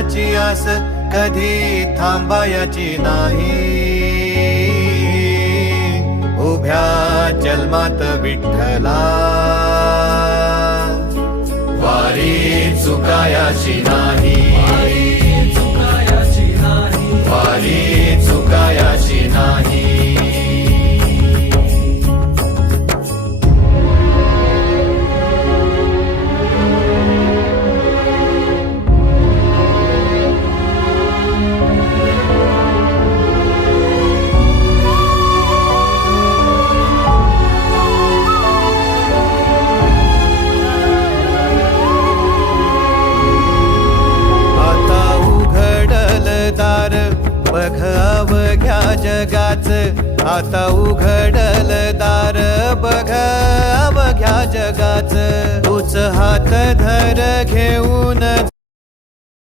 देवाची आस कधी थांबायची नाही. उभ्या जन्मात विठ्ठला वारी चुकायाची नाही. वारी चुकायाची नाही. बघ अवघ्या जगाच, आता उघडल दार बघ अवघ्या जगाच. तूच हात धर घेऊन